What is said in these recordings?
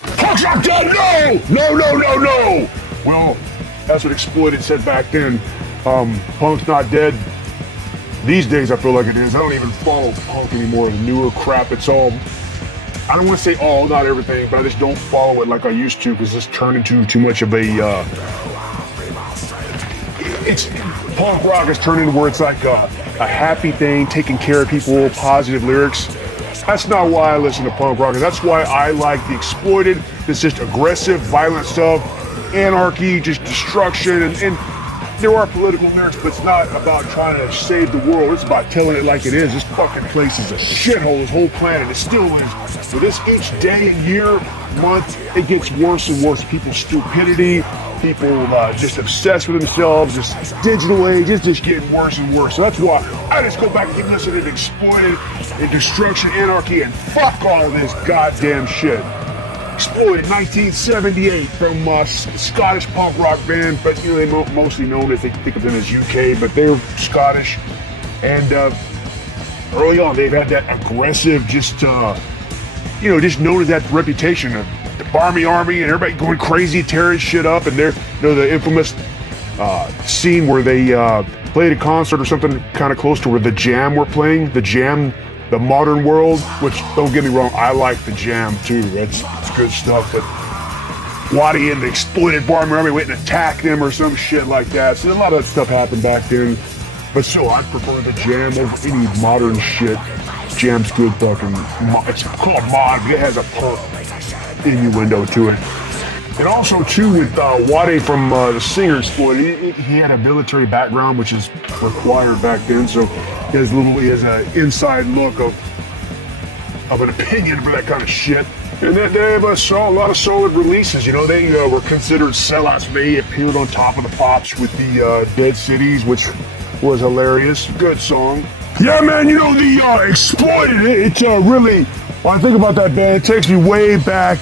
Punk's not dead! No! No! Well, that's what Exploited said back then. Punk's not dead. These days I feel like it is. I don't even follow punk anymore. The newer crap, it's all... I don't want to say all, not everything, but I just don't follow it like I used to because it's turned into too much of a... Punk rock has turned into where it's like a happy thing, taking care of people, positive lyrics. That's not why I listen to punk rock. That's why I like the Exploited. It's just aggressive, violent stuff, anarchy, just destruction, and there are political lyrics, but it's not about trying to save the world. It's about telling it like it is. This fucking place is a shithole, this whole planet. It still is. So this each day and year, month, it gets worse and worse. People's stupidity, people just obsessed with themselves, just digital age, it's just getting worse and worse. So that's why I just go back and keep listening to Exploited and Destruction, Anarchy, and fuck all this goddamn shit. Exploited, 1978, from Scottish punk rock band, but you know they're mostly known as, they think of them as UK, but they're Scottish. And early on, they've had that aggressive, just known as that reputation of the Barmy Army and everybody going crazy, tearing shit up. And they're, the infamous scene where they played a concert or something kind of close to where the Jam were playing. The Jam, the Modern World, which, don't get me wrong, I like the Jam too. It's good stuff, but Waddy and the Exploited Barmy Army went and attacked them or some shit like that. So a lot of that stuff happened back then. But still, I prefer the Jam over any modern shit. Jam's good fucking, it's called mod, but it has a punk innuendo to it. And also too with Waddy from the singer Exploited, he had a military background, which is required back then, so he has an inside look of an opinion for that kind of shit. And then they have a lot of solid releases. You know, they were considered sellouts. They appeared on top of the pops with the Dead Cities, which was hilarious. Good song. Yeah, man, you know, the Exploited, it's really, when I think about that band, it takes me way back,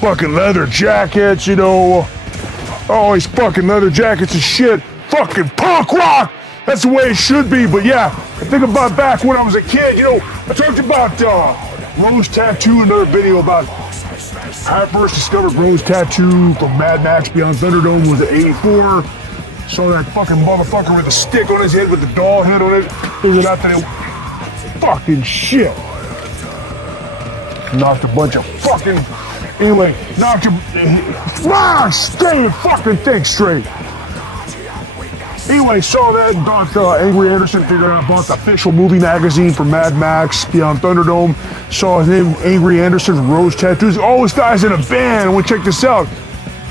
fucking leather jackets, all these fucking leather jackets and shit. Fucking punk rock! That's the way it should be, but yeah, I think about back when I was a kid, I talked about Rose Tattoo, another video about how I first discovered Rose Tattoo from Mad Max Beyond Thunderdome was at 84. Saw that fucking motherfucker with a stick on his head with the doll head on it. Figured out that it fucking shit. Knocked a bunch of fucking, stay and fucking think straight. Anyway, saw that, got Angry Anderson, figured out about the official movie magazine for Mad Max Beyond Thunderdome. Saw his name, Angry Anderson, Rose Tattoos. All this guy's in a band. I want to check this out.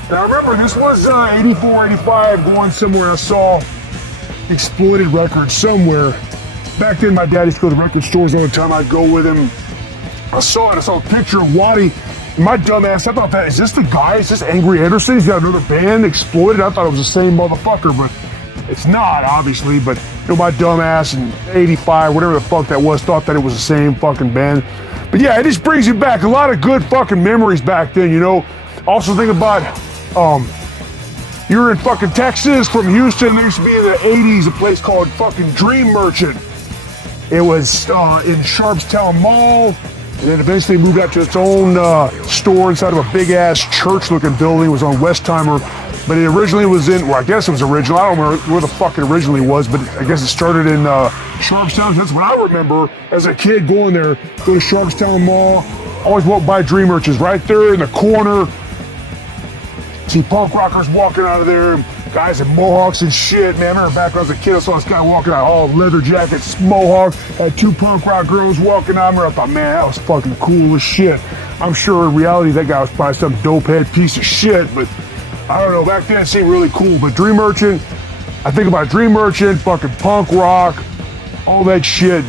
And I remember this was 84, 85, going somewhere. I saw Exploited records somewhere. Back then, my dad used to go to record stores all the time. I'd go with him. I saw a picture of Waddy. My dumb ass, I thought, is this the guy? Is this Angry Anderson? He's got another band, Exploited. I thought it was the same motherfucker, but it's not, obviously. But my dumb ass in 85, whatever the fuck that was, thought that it was the same fucking band. But yeah, it just brings you back a lot of good fucking memories back then, Also think about, you're in fucking Texas from Houston. There used to be in the 80s a place called fucking Dream Merchant. It was in Sharpstown Mall. And then eventually moved out to its own store inside of a big-ass church-looking building. It was on Westheimer. But it originally was I guess it was original. I don't remember where the fuck it originally was, but I guess it started in Sharpstown. That's what I remember as a kid going there. Go to Sharpstown Mall. Always walk by Dream Merchants right there in the corner. See punk rockers walking out of there. Guys in mohawks and shit, man. I remember back when I was a kid, I saw this guy walking out, all leather jackets, mohawk, had two punk rock girls walking out. I thought, man, that was fucking cool as shit. I'm sure in reality that guy was probably some dopehead piece of shit, but I don't know, back then it seemed really cool. But Dream Merchant, I think about Dream Merchant, fucking punk rock, all that shit.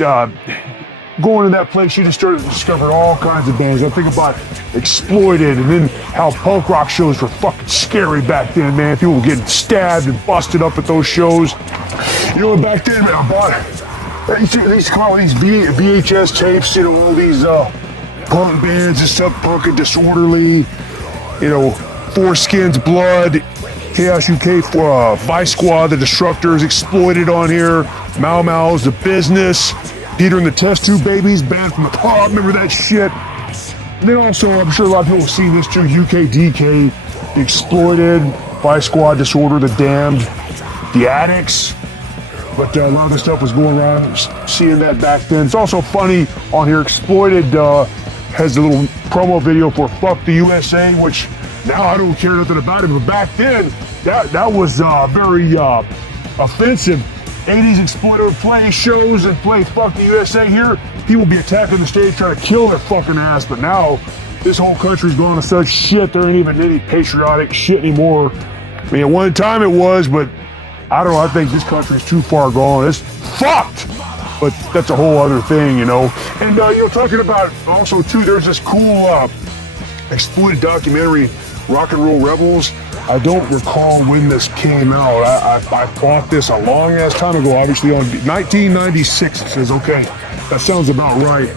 Going to that place, you just started to discover all kinds of bands. I think about Exploited, and then how punk rock shows were fucking scary back then, man. People were getting stabbed and busted up at those shows. Back then, man, I bought, they used to come out with these VHS tapes, all these punk bands and stuff, Punk and Disorderly, Foreskin's Blood, Chaos UK, Vice Squad, The Destructors, Exploited on here, Mau Mau's The Business, Peter and the Test Tube Babies, band from the pub, remember that shit? And then also, I'm sure a lot of people have seen this too, UKDK, Exploited, Vice Squad Disorder, The Damned, The Addicts. But a lot of this stuff was going around, seeing that back then. It's also funny on here, Exploited has a little promo video for Fuck the USA, which now I don't care nothing about it, but back then, that was very offensive. 80s Exploited would play shows and play Fuck the USA here. People would be attacking the stage trying to kill their fucking ass, but now this whole country's gone to such shit, there ain't even any patriotic shit anymore. I mean, at one time it was, but I don't know, I think this country's too far gone. It's fucked! But that's a whole other thing, you know. And, talking about also, too, there's this cool Exploited documentary, Rock and Roll Rebels. I don't recall when this came out. I bought this a long ass time ago, obviously on 1996. It says, okay, that sounds about right.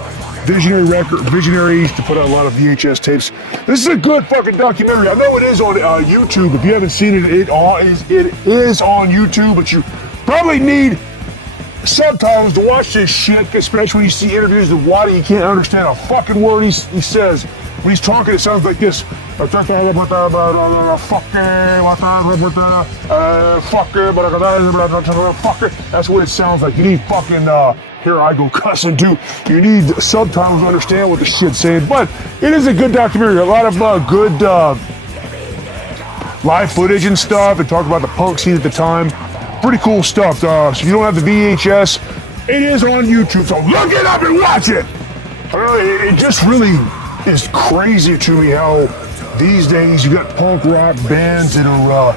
Visionaries to put out a lot of VHS tapes. This is a good fucking documentary. I know it is on YouTube. If you haven't seen it, it is on YouTube, but you probably need subtitles to watch this shit, especially when you see interviews with Waddy. You can't understand a fucking word he says. When he's talking, it sounds like this. That's what it sounds like. You need fucking, here I go cussing too. You need subtitles to understand what the shit's saying. But it is a good documentary. A lot of good live footage and stuff. And talk about the punk scene at the time. Pretty cool stuff. So if you don't have the VHS, it is on YouTube. So look it up and watch it. It just really is crazy to me how these days you got punk rock bands that are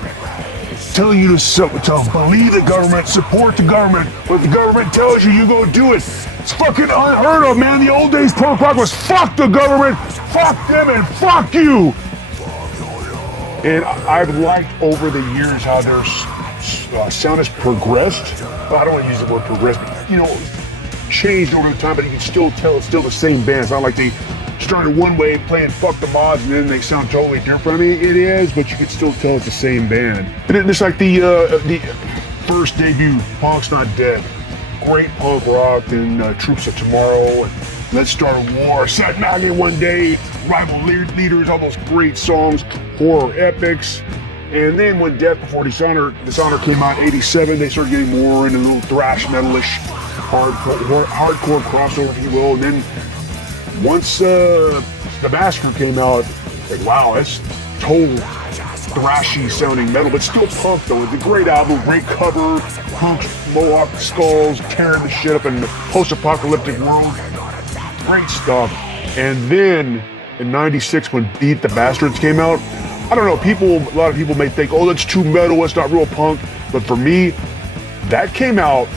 telling you to believe the government, support the government. What the government tells you, you go do it. It's fucking unheard of, man. The old days punk rock was fuck the government, fuck them, and fuck you. And I've liked over the years how their sound has progressed. Well, I don't want to use the word progressed, but, changed over the time, but you can still tell it's still the same band. It's not like they started one way playing Fuck the Mods and then they sound totally different. I mean, it is, but you can still tell it's the same band. And it's like the first debut, Punk's Not Dead. Great punk rock, and Troops of Tomorrow, and Let's Start a War, Sat Maggie One Day, Rival Leaders, all those great songs, horror epics. And then when Death Before Dishonor came out in '87, they started getting more into a little thrash metalish, hardcore crossover, if you will. And then once The Massacre came out, like, wow, that's total thrashy sounding metal, but still punk though. It's a great album, great cover, punks, mohawk skulls, tearing the shit up in the post-apocalyptic world. Great stuff. And then in '96 when Beat the Bastards came out, I don't know, a lot of people may think, oh, that's too metal, it's not real punk. But for me, that came out,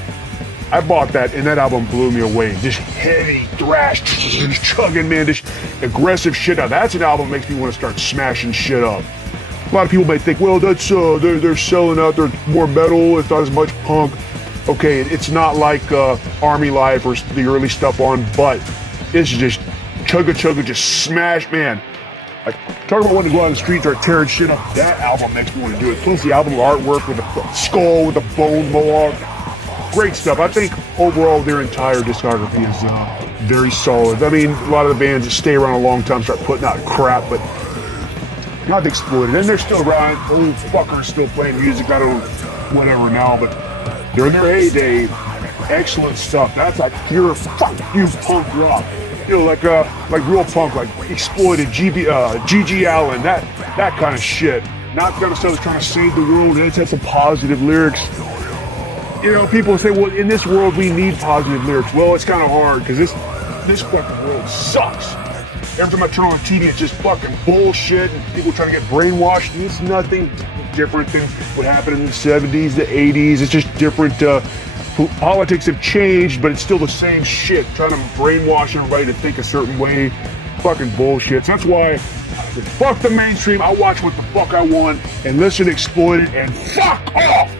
I bought that, and that album blew me away. Just heavy thrash, just chugging, man, just aggressive shit. Now that's an album that makes me want to start smashing shit up. A lot of people may think, well, that's they're selling out, they're more metal, it's not as much punk. Okay, it's not like Army Life or the early stuff on, but it's just chugga, just smash, man. Like, talking about wanting to go out on the street, start tearing shit up, that album makes me want to do it. Plus the album artwork with the skull, with the bone mohawk. Great stuff. I think overall their entire discography is very solid. I mean, a lot of the bands that stay around a long time start putting out crap, but not Exploited. And they're still around. Old fuckers still playing music. I don't know, whatever now, but during their heyday, excellent stuff. That's like pure fuck you punk rock. Like real punk, like Exploited, G.G. Allen, that kind of shit. Not kind of stuff that's trying to save the world. It's had some positive lyrics. People say, well, in this world we need positive lyrics. Well, it's kind of hard because this fucking world sucks. Every time I turn on the TV, it's just fucking bullshit and people trying to get brainwashed. And it's nothing different than what happened in the 70s, the 80s. It's just different. Politics have changed, but it's still the same shit. Trying to brainwash everybody to think a certain way. Fucking bullshit. So that's why, fuck the mainstream. I watch what the fuck I want and listen to Exploited and fuck off.